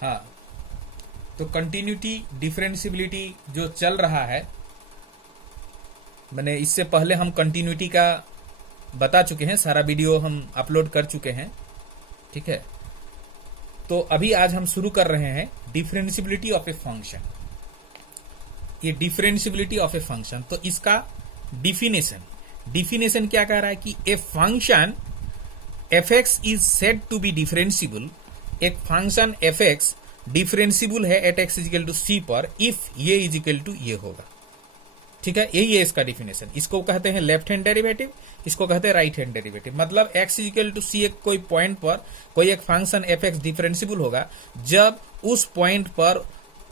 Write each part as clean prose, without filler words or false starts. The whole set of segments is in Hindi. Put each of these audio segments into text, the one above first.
हाँ, तो कंटिन्यूटी डिफरेंशियबिलिटी जो चल रहा है, मैंने इससे पहले हम कंटिन्यूटी का बता चुके हैं, सारा वीडियो हम अपलोड कर चुके हैं। ठीक है, तो अभी आज हम शुरू कर रहे हैं डिफरेंशियबिलिटी ऑफ ए फंक्शन। ये डिफरेंशियबिलिटी ऑफ ए फंक्शन, तो इसका डिफिनेशन क्या कह रहा है कि a function f x is said to be differentiable. एक फंक्शन एफ एक्स डिफरेंशियबल है at x is equal to c पर इफ ये इजिकल टू ये होगा। ठीक है, यही है इसका डिफिनेशन। इसको कहते हैं लेफ्ट हैंड डेरिवेटिव, इसको कहते हैं राइट हैंड डेरिवेटिव। मतलब एक्स इजिकल टू सी, एक कोई पॉइंट पर कोई एक फंक्शन एफ एक्स डिफरेंशियबल होगा जब उस पॉइंट पर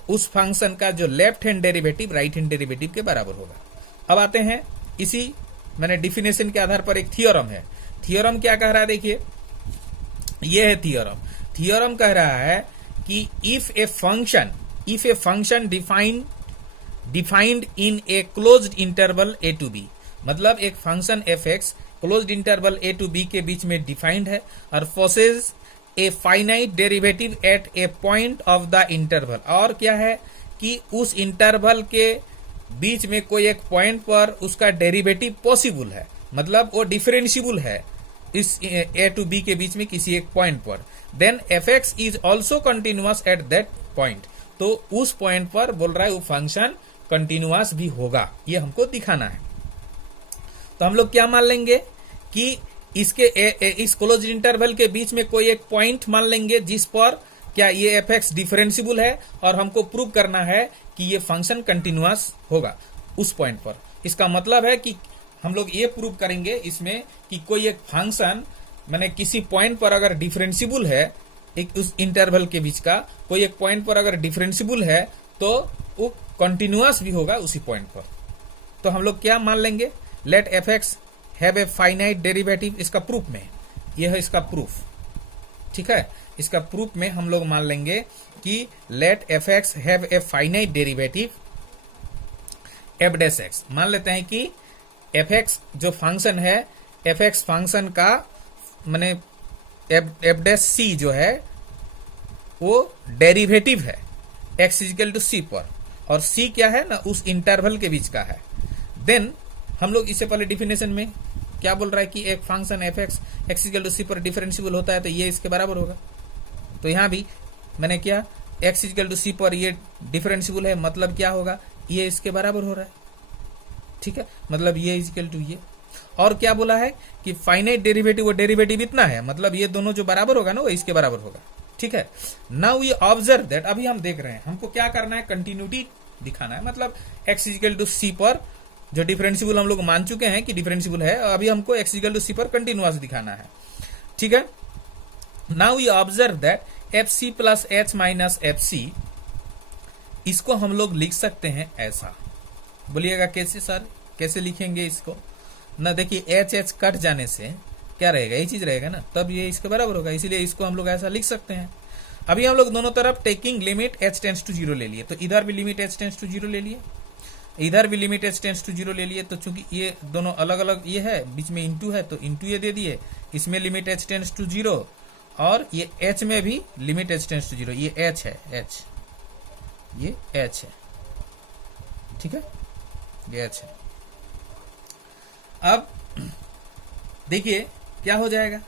उस फंक्शन का जो left hand derivative right hand derivative के बराबर होगा। अब आते हैं इसी मैंने डिफिनेशन के आधार पर एक थियोरम है। थियोरम क्या कह रहा है, देखिए ये है थियोरम। थियोरम कह रहा है कि if a function defined in a closed interval a to b, मतलब एक function f x closed interval a to b के बीच में डिफाइंड है और possess a finite derivative at a point of the interval, और क्या है कि उस इंटरवल के बीच में कोई एक पॉइंट पर उसका डेरिवेटिव पॉसिबल है, मतलब वो डिफरेंशियबल है इस ए टू बी के बीच में किसी एक पॉइंट पर। Then f x is also continuous at that point, तो उस पॉइंट पर बोल रहा है वो फंक्शन कंटिन्यूअस भी होगा, ये हमको दिखाना है। तो हम लोग क्या मान लेंगे कि इसके इस क्लोज इंटरवल के बीच में कोई एक पॉइंट मान लेंगे जिस पर क्या ये एफ एक्स डिफरेंशियबल है, और हमको प्रूव करना है कि ये फंक्शन कंटिन्यूअस होगा उस पॉइंट पर। इसका मतलब है कि हम लोग ये प्रूव करेंगे इसमें कि कोई एक फंक्शन मैंने किसी पॉइंट पर अगर डिफरेंशियबल है, एक उस इंटरवल के बीच का कोई एक पॉइंट पर अगर डिफरेंशियबल है तो वो कंटिन्यूअस भी होगा उसी पॉइंट पर। तो हम लोग क्या मान लेंगे, let f x have a finite derivative. इसका प्रूफ में यह है इसका प्रूफ। ठीक है, इसका प्रूफ में हम लोग मान लेंगे कि let f x have a finite derivative f dash x. मान लेते हैं कि एफ एक्स जो फंक्शन है, एफ एक्स फंक्शन का माने एफ डैश सी जो है वो डेरिवेटिव है एक्स इजिकल टू सी पर, और सी क्या है ना उस इंटरवल के बीच का है। देन हम लोग इससे पहले डिफिनेशन में क्या बोल रहा है कि एक function f x x is equal to c पर डिफरेंशियबल होता है तो ये इसके बराबर होगा। तो यहां भी मैंने क्या एक्स इजिकल टू सी पर ये डिफरेंशियबल है, मतलब क्या होगा, ये इसके बराबर हो रहा है। ठीक है, मतलब ये इजिकल टू ये। और क्या बोला है कि फाइनाइट डेरिवेटिव, वो डेरिवेटिव इतना है, मतलब ये दोनों जो बराबर होगा ना वो इसके बराबर होगा। ठीक है, नाउ वी ऑब्जर्व दैट, अभी हम देख रहे हैं हमको क्या करना है, कंटिन्यूटी दिखाना है। मतलब एक्स इजिकल टू सी पर जो डिफरेंशियबल हम लोग मान चुके हैं कि डिफरेंशियबल है, अभी हमको एक्स इजिकल टू सी पर कंटिन्यूअस दिखाना है। ठीक है, now we observe that f c plus h minus f c, इसको हम लोग लिख सकते हैं ऐसा। बोलिएगा कैसे सर, कैसे लिखेंगे इसको ना, देखिए एच एच कट जाने से क्या रहेगा, यही चीज रहेगा ना, तब ये इसके बराबर होगा, इसीलिए इसको हम लोग ऐसा लिख सकते हैं। अभी हम लोग दोनों तरफ taking limit h tends to zero ले लिए, तो इधर भी limit h tends to zero ले लिए, इधर भी limit h tends to zero ले लिए। तो चूंकि ये दोनों अलग अलग ये है, बीच में इंटू है तो इंटू ये दे दिए, इसमें limit h tends to zero, और ये एच में भी limit h tends to zero, ये एच है, एच ये एच है। ठीक है, ये एच है। अब देखिए क्या हो जाएगा,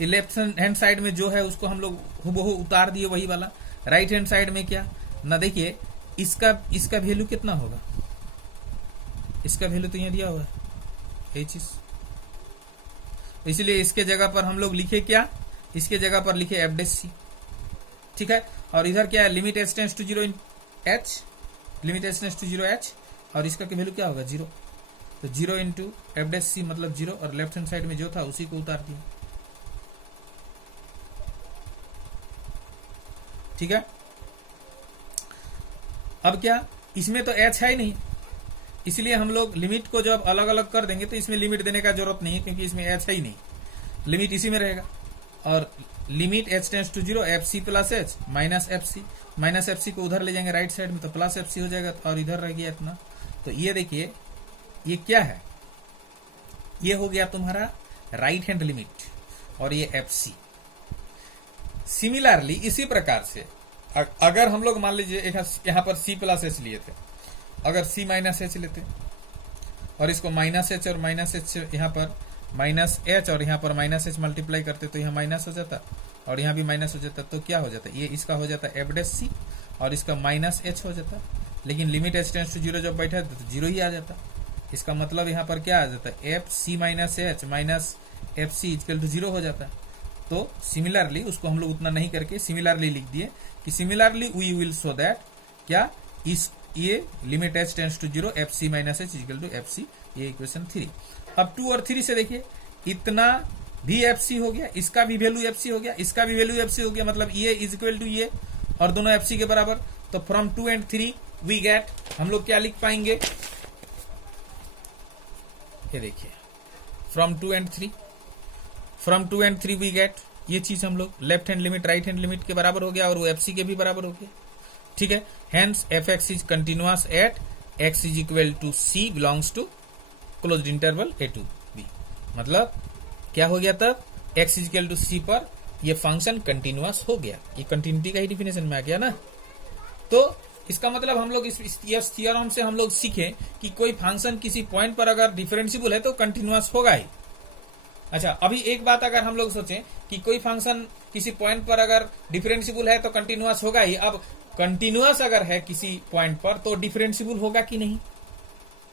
लेफ्ट हैंड साइड में जो है उसको हम लोग हुबहू उतार दिए वही वाला। राइट हैंड साइड में क्या ना, देखिए इसका वैल्यू कितना होगा, इसका वैल्यू तो यहां दिया हुआ है ये चीज, इसलिए इसके जगह पर हम लोग लिखे क्या, इसके जगह पर लिखे एफ डैश सी। ठीक है, और इधर क्या है, limit h tends to zero h, limit h tends to zero h, और इसका वैल्यू क्या होगा, जीरो। तो zero into f dash c मतलब जीरो, और लेफ्ट हैंड साइड में जो था उसी को उतार दिया। ठीक है, अब क्या, इसमें तो एच है ही नहीं, इसलिए हम लोग लिमिट को जब अलग अलग कर देंगे तो इसमें लिमिट देने का जरूरत नहीं है, क्योंकि इसमें एच है ही नहीं, लिमिट इसी में रहेगा। और limit h tends to zero f c plus h minus f c, minus f c को उधर ले जाएंगे राइट साइड में तो प्लस एफ सी हो जाएगा, और इधर रह गया इतना। तो ये देखिए ये क्या है, ये हो गया तुम्हारा राइट हैंड लिमिट, और ये एफ सी। सिमिलरली इसी प्रकार से अगर हम लोग मान लीजिए यहाँ पर c प्लस एच लिए थे, अगर c माइनस एच लेते और इसको माइनस एच और माइनस एच यहाँ पर माइनस एच और यहाँ पर माइनस एच मल्टीप्लाई करते तो यहाँ माइनस हो जाता और यहाँ भी माइनस हो जाता, तो क्या हो जाता, ये इसका हो जाता एफ डैश सी और इसका माइनस एच हो जाता। लेकिन limit h tends to zero जब बैठा तो जीरो ही आ जाता। इसका मतलब यहाँ पर क्या आ जाता, f c minus h minus f c equal to zero हो जाता। तो सिमिलरली उसको हम लोग उतना नहीं करके सिमिलरली लिख दिए कि similarly we will show that क्या इस ये limit h tends to zero f c minus h equal to f c, ये इक्वेशन 3। अब 2 और 3 से देखिए, इतना भी एफ सी हो गया, इसका भी वैल्यू एफ सी हो गया, इसका भी वैल्यू एफ सी हो गया, मतलब ये इज इक्वल टू ये और दोनों एफ सी के बराबर। तो फ्रॉम 2 and 3 वी गेट, हम लोग क्या लिख पाएंगे, ये देखिए फ्रॉम 2 and 3 वी गेट, ये चीज हम लोग left hand limit right hand limit के बराबर हो गया और वो एफ सी के भी बराबर हो गया। ठीक है, hence f x is continuous at x is equal to c belongs to closed interval a to b. मतलब क्या हो गया तब, x is equal to c पर ये फंक्शन कंटिन्यूअस हो गया। ये कंटिन्यूटी का ही डिफिनेशन में आ गया ना। तो इसका मतलब हम लोग इस थियोरम से हम लोग सीखे कि कोई फंक्शन किसी पॉइंट पर अगर डिफरेंशिएबल है तो कंटिन्यूअस होगा ही। अच्छा, अभी एक बात अगर हम लोग सोचें कि कोई फंक्शन किसी पॉइंट पर अगर डिफरेंशिएबल है तो कंटिन्यूअस होगा ही। अब कंटिन्यूअस अगर है किसी पॉइंट पर तो डिफरेंशिएबल होगा कि नहीं।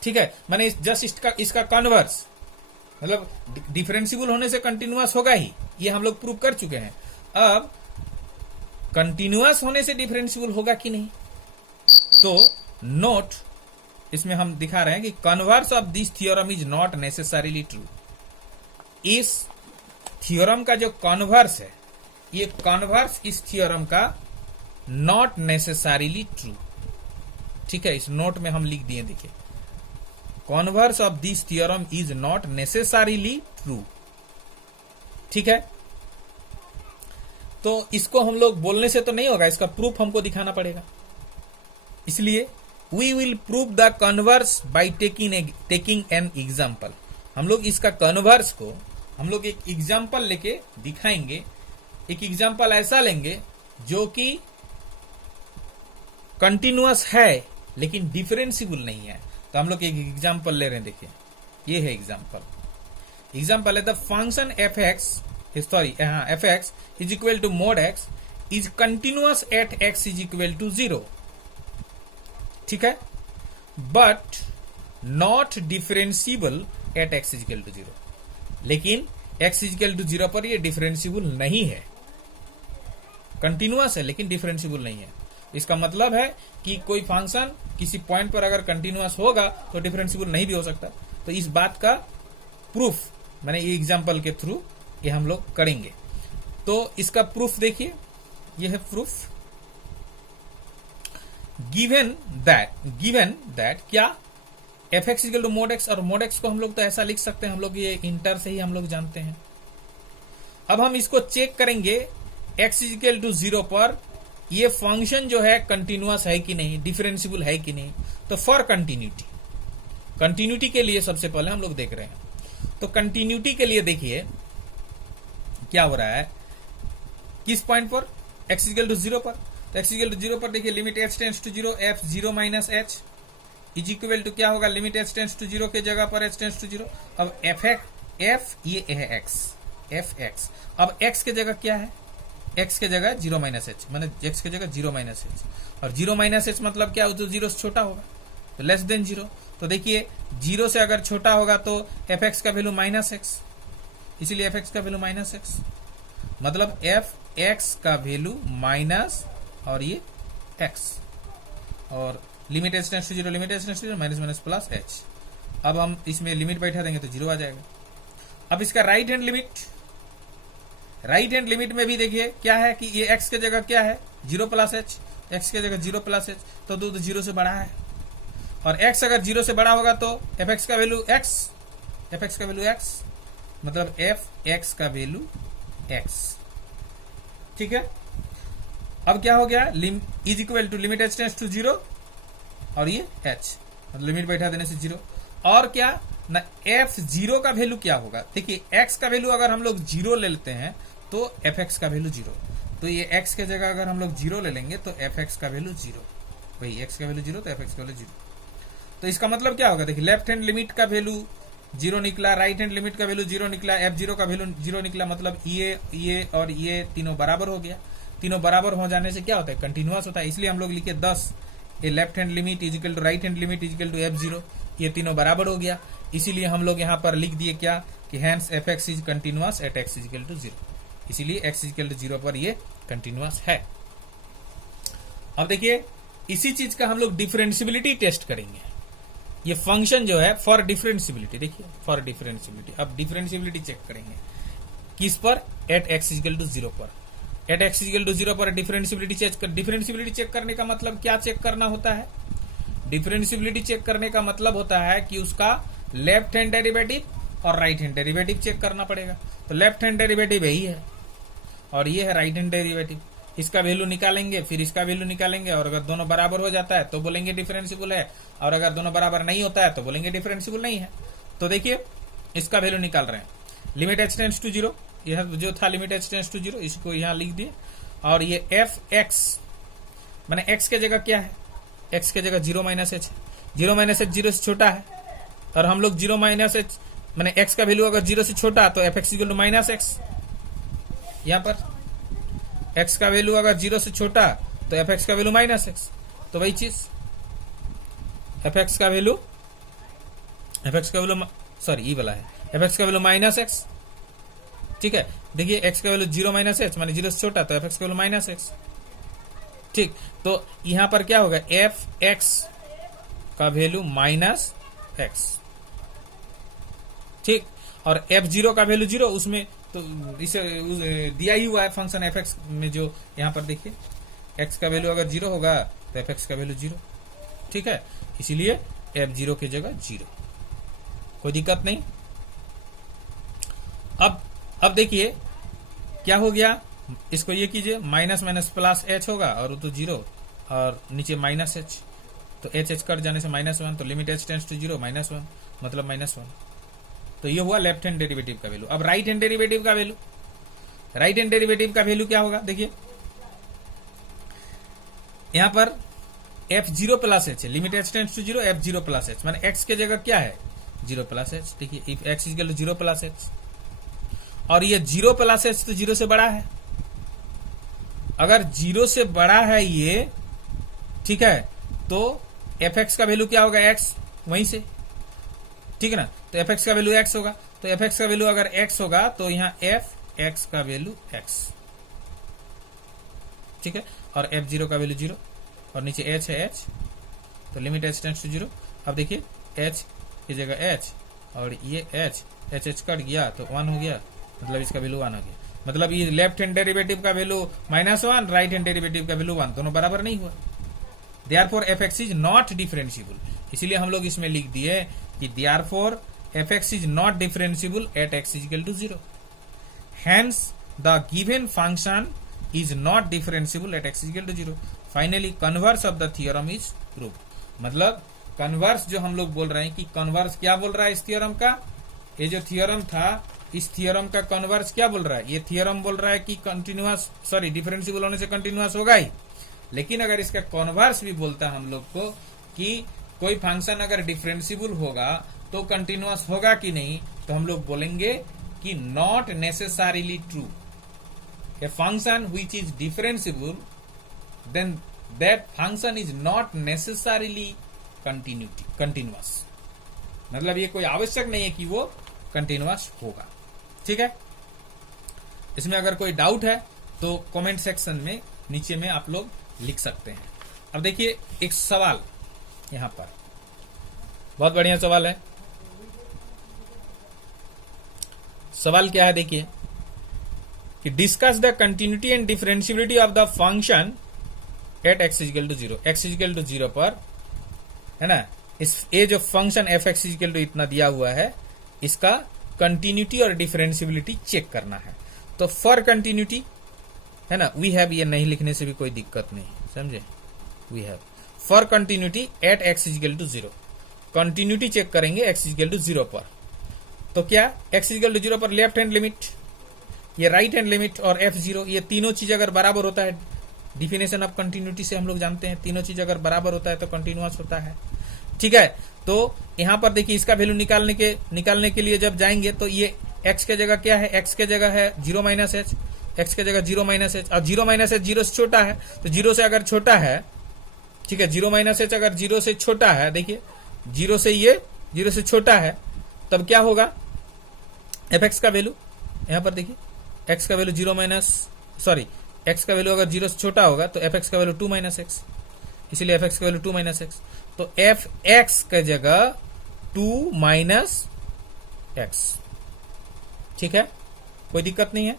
ठीक है, माने जस्ट इसका कन्वर्स, मतलब डिफरेंशिएबल होने से कंटिन्यूअस होगा ही, ये हम लोग प्रूव कर चुके हैं। अब कंटिन्यूअस होने से डिफरेंशिएबल होगा कि नहीं, तो नोट इसमें हम दिखा रहे हैं कि converse of this theorem is not necessarily true. इस थ्योरम का जो कन्वर्स है, ये कन्वर्स इस थ्योरम का नॉट नेसेसरीली ट्रू। ठीक है, इस नोट में हम लिख दिए, देखिए converse of this theorem is not necessarily true. ठीक है, तो इसको हम लोग बोलने से तो नहीं होगा, इसका प्रूफ हमको दिखाना पड़ेगा। इसलिए we will prove the converse by taking an example. हम लोग इसका कन्वर्स को हम लोग एक एग्जाम्पल लेके दिखाएंगे। एक एग्जाम्पल ऐसा लेंगे जो कि कंटिन्यूअस है लेकिन डिफरेंशिएबल नहीं है। तो हम लोग एक एग्जाम्पल ले रहे हैं, देखिए ये है एग्जाम्पल। एग्जाम्पल है the function f x is equal to mod x is continuous at x is equal to 0। ठीक है, but not differentiable at x is equal to 0। लेकिन एक्स इज इक्वल टू 0 पर ये डिफरेंशिएबल नहीं है, कंटिन्यूअस है लेकिन डिफरेंशिएबल नहीं है। इसका मतलब है कि कोई फंक्शन किसी पॉइंट पर अगर कंटिन्यूअस होगा तो डिफरेंशिएबल नहीं भी हो सकता। तो इस बात का प्रूफ मैंने ये एग्जांपल के थ्रू ये हम लोग करेंगे। तो इसका प्रूफ देखिए, ये है प्रूफ। गिवन दैट क्या f x equal to mod x, और मोड एक्स को हम लोग तो ऐसा लिख सकते हैं, हम लोग ये इंटर से ही हम लोग जानते हैं। अब हम इसको चेक करेंगे एक्स इक्वल टू 0 पर ये फंक्शन जो है कंटिन्यूअस है कि नहीं, डिफरेंशिएबल है कि नहीं। तो फॉर कंटिन्यूटी के लिए सबसे पहले हम लोग देख रहे हैं। तो कंटिन्यूटी के लिए देखिए क्या हो रहा है, किस पॉइंट पर, एक्स इक्वल टू 0 पर। तो एक्स इक्वल टू 0 पर देखिए limit h tends to 0 f 0 minus h is equal to क्या होगा, लिमिट एच टेंड्स टू 0 के जगह पर एच टेंड्स टू 0। अब एफ ये है एक्स, एफ एक्स। अब एक्स के जगह क्या है, एक्स के जगह 0 माइनस एच, माने एक्स के जगह 0 माइनस एच। और 0 माइनस एच मतलब क्या, जो 0 से छोटा होगा, तो लेस देन 0। तो देखिए 0 से अगर छोटा होगा तो एफ एक्स का वैल्यू माइनस एक्स, इसीलिए एफ एक्स का वैल्यू माइनस एक्स, मतलब एफ एक्स का वैल्यू माइनस और ये एक्स। और limit h tends to 0, limit h tends to 0 minus minus plus h. अब हम इसमें लिमिट बैठा देंगे तो 0 आ जाएगा। अब इसका राइट हैंड लिमिट में भी देखिए क्या है कि ये x के जगह क्या है, 0 प्लस एच, x के जगह 0 प्लस एच, तो 0 से बड़ा है। और x अगर 0 से बड़ा होगा तो एफ एक्स का वैल्यू x, मतलब एफ एक्स का वैल्यू x। ठीक है, अब क्या हो गया, is equal to limit h tends to 0 और ये h, मतलब लिमिट बैठा देने से 0। और क्या ना, एफ 0 का वैल्यू क्या होगा, देखिए x का वैल्यू अगर हम लोग 0 ले लेते हैं तो एफ एक्स का वैल्यू 0, तो ये x के जगह अगर हम लोग 0 ले लेंगे तो fx का वैल्यू 0, वही x का वैल्यू 0 तो fx का वैल्यू 0। तो इसका मतलब क्या होगा, देखिए लेफ्ट हैंड लिमिट का वैल्यू 0 निकला, राइट हैंड लिमिट का वैल्यू 0 निकला, f0 का वैल्यू 0 निकला, मतलब ये और ये तीनों बराबर हो गया। तीनों बराबर हो जाने से क्या होता है, कंटिन्यूअस होता है। इसलिए हम लोग लिखे 10 a left hand limit is equal to right hand limit is equal to f0, ये तीनों बराबर हो गया। इसीलिए हम लोग यहाँ पर लिख दिए क्या कि hence fx is continuous at x is equal to 0, इसीलिए x इजिकल टू 0 पर ये कंटिन्यूअस है। अब देखिए इसी चीज का हम लोग डिफरेंशियबिलिटी टेस्ट करेंगे। ये फंक्शन जो है फॉर डिफरेंशियबिलिटी, देखिए फॉर डिफरेंशियबिलिटी, अब डिफरेंशियबिलिटी चेक करेंगे किस पर, एट x इजिकल टू 0 पर। एट x इजिकल टू 0 पर डिफरेंशियबिलिटी चेक करने का मतलब क्या चेक करना होता है, डिफरेंशियबिलिटी चेक करने का मतलब होता है कि उसका लेफ्ट हैंड डेरिवेटिव और राइट हैंड डेरिवेटिव चेक करना पड़ेगा। तो लेफ्ट हैंड डेरिवेटिव यही है और ये है राइट हैंड डेरिवेटिव, इसका वैल्यू निकालेंगे, फिर इसका वैल्यू निकालेंगे, और अगर दोनों बराबर हो जाता है तो बोलेंगे डिफरेंशियबल है, और अगर दोनों बराबर नहीं होता है तो बोलेंगे डिफरेंशियबल नहीं है। तो देखिए इसका वैल्यू निकाल रहे हैं, लिमिट h टेंड्स टू 0, यह जो था लिमिट h टेंड्स टू 0, इसको यहाँ लिख दिए। और ये fx माने x के जगह क्या है, x के जगह 0 माइनस h, 0 माइनस h 0 से छोटा है, और हम लोग 0 माइनस h माने x का वैल्यू अगर 0 से छोटा तो fx equal to minus x, यहाँ पर x का वैल्यू अगर 0 से छोटा तो fx का वैल्यू माइनस x, तो वही चीज fx का वैल्यू सॉरी ये वाला है, fx का वैल्यू माइनस x, ठीक है। देखिए x का वैल्यू 0 माइनस h माने 0 से छोटा तो fx का वैल्यू माइनस x, ठीक। तो यहां पर क्या होगा, fx का वैल्यू माइनस x, ठीक। और f0 का वैल्यू 0, उसमें तो इसे दिया ही हुआ है फंक्शन fx में, जो यहां पर देखिए x का वैल्यू अगर 0 होगा तो fx का वैल्यू 0, ठीक है। इसीलिए f0 की जगह 0, कोई दिक्कत नहीं। अब देखिए क्या हो गया, इसको ये कीजिए, माइनस माइनस प्लस h होगा और वो तो 0, और नीचे माइनस h, तो h कट जाने से माइनस 1, तो limit h tends to 0 minus 1 मतलब माइनस 1। तो ये हुआ लेफ्ट हैंड डेरिवेटिव का वैल्यू। अब राइट हैंड डेरिवेटिव का वैल्यू, राइट हैंड डेरिवेटिव का वैल्यू क्या होगा, देखिए यहां पर f0 plus h, limit h tends to 0, f0 plus h माने x के जगह क्या है 0 प्लस h, देखिए if x equal to 0 plus h, और ये 0 प्लस h तो 0 से बड़ा है, अगर 0 से बड़ा है ये, ठीक है, तो fx का वैल्यू क्या होगा, x, वहीं से, ठीक है ना। तो fx का वैल्यू x होगा, तो fx का वैल्यू अगर x होगा तो यहाँ fx का वैल्यू x, ठीक है, और f0 का वैल्यू 0, और नीचे h है h, तो लिमिट h टेंड्स टू 0। अब देखिए h की जगह h, और ये h कट गया तो 1 हो गया, मतलब इसका वैल्यू 1 हो गया। मतलब ये लेफ्ट हैंड डेरिवेटिव का वैल्यू -1, राइट हैंड डेरिवेटिव का वैल्यू 1, दोनों बराबर नहीं हुआ। Therefore fx is not differentiable, इसीलिए हम लोग इसमें लिख दिए कि therefore fx is not differentiable at x equal to 0, hence the given function is not differentiable at x equal to 0। Finally converse of the theorem is proved. मतलब कन्वर्स जो हम लोग बोल रहे हैं कि कन्वर्स क्या बोल रहा है इस थ्योरम का, ये जो थ्योरम था इस थ्योरम का कन्वर्स क्या बोल रहा है, ये थ्योरम बोल रहा है कि कंटिन्यूअस सॉरी डिफरेंशिएबल होने से कंटिन्यूअस होगा ही, लेकिन अगर इसका कन्वर्स भी बोलता है हम लोग को कि कोई फंक्शन अगर डिफरेंशिएबल होगा तो कंटिन्यूअस होगा कि नहीं, तो हम लोग बोलेंगे कि not necessarily true. A function which is differentiable then that function is not necessarily continuous, मतलब ये कोई आवश्यक नहीं है कि वो कंटिन्यूअस होगा, ठीक है। इसमें अगर कोई डाउट है तो कमेंट सेक्शन में नीचे में आप लोग लिख सकते हैं। अब देखिए एक सवाल यहां पर, बहुत बढ़िया सवाल है। सवाल क्या है देखिए कि discuss the continuity and differentiability of the function at x equal to 0, x equal to 0 पर, है ना, इस ये जो फंक्शन fx इक्वल टू इतना दिया हुआ है, इसका कंटिन्यूटी और डिफरेंशिएबिलिटी चेक करना है। तो फॉर कंटिन्यूटी, है ना, वी हैव, ये नहीं लिखने से भी कोई दिक्कत नहीं, समझे, we have for continuity at x equal to 0, continuity check करेंगे x इक्वल टू 0 पर। तो क्या x इक्वल टू 0 पर लेफ्ट हैंड लिमिट ये राइट हैंड लिमिट और f0, ये तीनों चीज अगर बराबर होता है, डिफिनेशन ऑफ कंटिन्यूटी से हम लोग जानते हैं तीनों चीज अगर बराबर होता है तो कंटिन्यूअस होता है। ठीक है, तो यहां पर देखिए इसका वैल्यू निकालने के लिए जब जाएंगे तो ये x के जगह क्या है, x के जगह है 0 माइनस एच, x के जगह 0 माइनस एच, और 0 माइनस एच 0 से छोटा है, तो 0 से अगर छोटा है, ठीक है, 0 माइनस एच अगर 0 से छोटा है, देखिए 0 से ये 0 से छोटा है, तब क्या होगा fx का वैल्यू, यहां पर देखिए x का वैल्यू 0 माइनस सॉरी x का वैल्यू अगर 0 से छोटा होगा तो fx का वैल्यू 2 माइनस एक्स, इसीलिए fx का वैल्यू 2 माइनस एक्स, तो fx के जगह 2 माइनस एक्स। ठीक है, कोई दिक्कत नहीं है।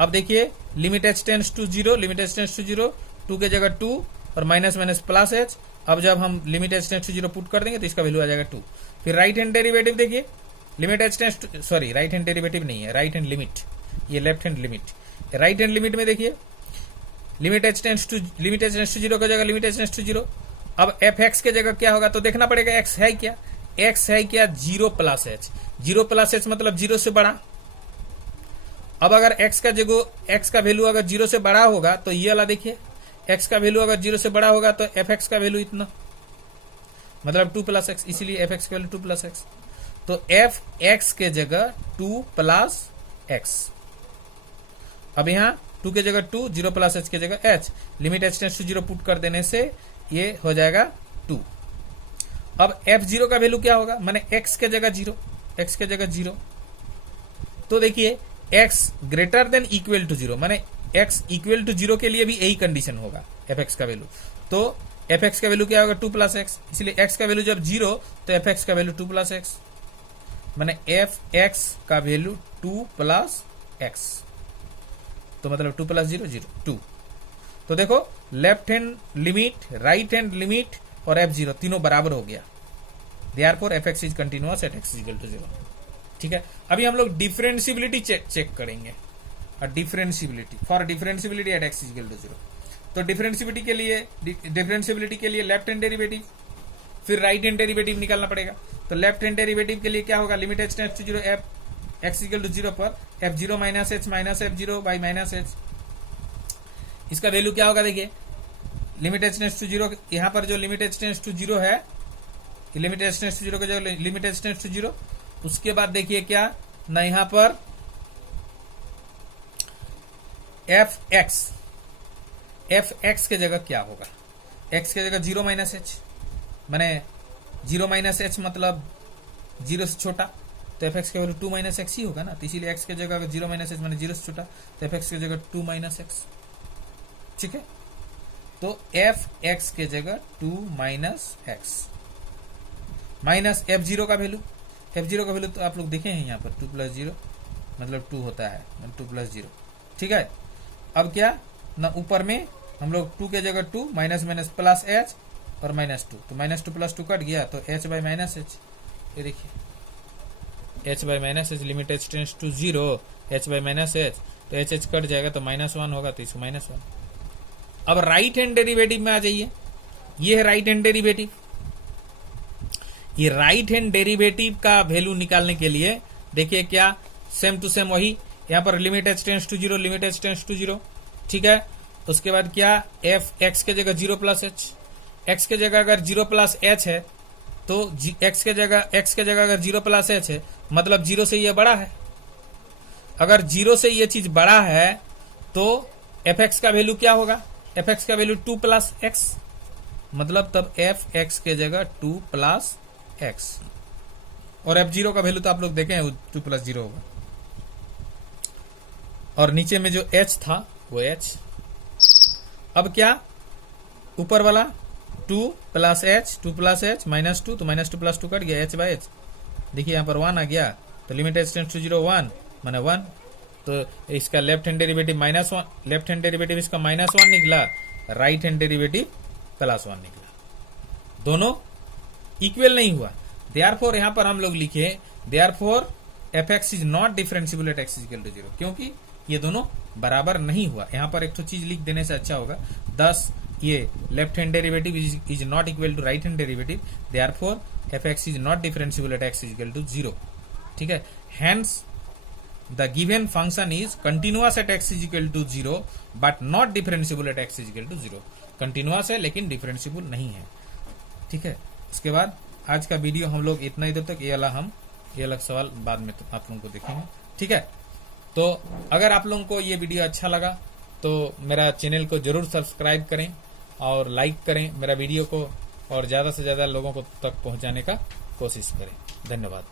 अब देखिए limit h tends to 0, limit h tends to 0, 2 के जगह 2 और माइनस माइनस प्लस h। अब जब हम limit h tends to 0 put कर देंगे तो इसका वैल्यू आ जाएगा 2। फिर राइट हैंड डेरिवेटिव देखिए, limit h tends to sorry right hand derivative नहीं है, राइट हैंड लिमिट, ये left hand limit. Right hand limit में देखिए लिमिट h टेंड्स टू 0 की जगह लिमिट h टेंड्स टू 0। अब fx के जगह क्या होगा, तो देखना पड़ेगा x है क्या, x है क्या 0 प्लस h, 0 प्लस h मतलब 0 से बड़ा। अब अगर x का वैल्यू अगर 0 से बड़ा होगा तो ये वाला देखिए x का वैल्यू अगर 0 से बड़ा होगा तो fx का वैल्यू इतना, मतलब 2 प्लस एक्स, इसीलिए fx का वैल्यू 2 प्लस एक्स। तो fx के जगह 2 प्लस एक्स। अब यहाँ 2 के जगह 2, 0 प्लस h के जगह h, limit h tends to 0 put कर देने से ये हो जाएगा 2। अब f0 का वैल्यू क्या होगा, माने x के जगह 0, x के जगह 0, तो देखिए x greater than equal to 0, माने x इक्वल टू 0 के लिए भी यही कंडीशन होगा fx का वैल्यू। तो fx का वैल्यू क्या होगा 2 प्लस एक्स, इसलिए x का वैल्यू जब 0 तो fx का वैल्यू 2 प्लस एक्स, माने fx का वैल्यू 2 प्लस एक्स, तो मतलब 2 प्लस 0 0 2। तो देखो left hand limit, right hand limit और f0 तीनों बराबर हो गया, therefore fx is continuous at x equal to 0। ठीक है, अभी हम लोग डिफरेंशियबिलिटी चेक करेंगे, differentiability for differentiability at x equal to 0। तो डिफरेंशियबिलिटी के लिए लेफ्ट हैंड डेरिवेटिव फिर राइट हैंड डेरिवेटिव निकालना पड़ेगा। तो लेफ्ट हैंड डेरिवेटिव के लिए क्या होगा, limit h tends to 0 f x equal to 0 पर f0 minus h minus f0 by minus h, इसका वैल्यू क्या होगा, देखिए लिमिट h टेंड्स टू 0, यहां पर जो लिमिट h टेंड्स टू 0 है, लिमिट h टेंड्स टू 0 के जगह लिमिट h टेंड्स टू 0। उसके बाद देखिए क्या ना, यहां पर fx के जगह क्या होगा, x के जगह 0 माइनस h, माने 0 माइनस h मतलब 0 से छोटा, तो fx के वैल्यू 2 माइनस एक्स ही होगा ना, तो इसीलिए x के जगह अगर 0 माइनस h माने 0 से छोटा, तो fx के जगह 2 माइनस एक्स। ठीक है, तो fx के जगह 2 माइनस एक्स माइनस f0 का वैल्यू, f0 का वैल्यू तो आप लोग देखे हैं यहाँ पर 2 प्लस 0 मतलब 2 होता है, 2 प्लस 0। ठीक है, अब क्या ना ऊपर में हम लोग 2 के जगह 2 माइनस माइनस प्लस h और माइनस 2, तो माइनस 2 प्लस 2 कट गया तो h बाई माइनस h, ये देखिए h by minus h, limit h tends to 0 h by minus h, तो h कट जाएगा तो -1 होगा, तो इसको -1। अब राइट हैंड डेरिवेटिव में आ जाइए, ये है राइट हैंड डेरिवेटिव। ये राइट हैंड डेरिवेटिव का वैल्यू निकालने के लिए देखिए क्या सेम टू सेम वही, यहां पर limit h tends to 0, limit h tends to 0। ठीक है, उसके बाद क्या f(x) के जगह 0 प्लस h, x के जगह अगर 0 प्लस h है तो x के जगह अगर 0 प्लस h है मतलब 0 से ये बड़ा है। अगर 0 से ये चीज बड़ा है तो fx का वैल्यू क्या होगा, fx का वैल्यू 2 प्लस x, मतलब तब fx के जगह 2 प्लस x, और f0 का वैल्यू तो आप लोग देखें 2 प्लस 0 होगा, और नीचे में जो h था वो h। अब क्या ऊपर वाला 2 प्लस h माइनस 2, तो माइनस 2 प्लस 2 कट गया, h बाई h, देखिए यहाँ पर 1 आ गया, तो लिमिट h टेंड्स टू 0 1 माने 1, तो इसका left hand derivative -1, left hand derivative इसका -1 निकला, राइट हैंड डेरिवेटिव +1 निकला, दोनों इक्वल नहीं हुआ। देयरफॉर यहां पर हम लोग लिखे therefore fx is not differentiable at x equal to 0, क्योंकि ये दोनों बराबर नहीं हुआ। यहां पर एक तो चीज लिख देने से अच्छा होगा, thus ये left hand derivative is not equal to right hand derivative, therefore fx is not differentiable at x equal to 0। ठीक है, hence the given function is continuous at x is equal to 0 but not differentiable at x is equal to 0। Continuous है लेकिन डिफरेंशिएबल नहीं है। ठीक है, उसके बाद आज का वीडियो हम लोग इतना ही देर तक, ये अलग सवाल बाद में आप लोगों को देखेंगे। ठीक है, तो अगर आप लोगों को ये वीडियो अच्छा लगा तो मेरा चैनल को जरूर सब्सक्राइब करें और लाइक करें मेरा वीडियो को, और ज्यादा से ज्यादा लोगों को तक पहुंचाने का कोशिश करें। धन्यवाद।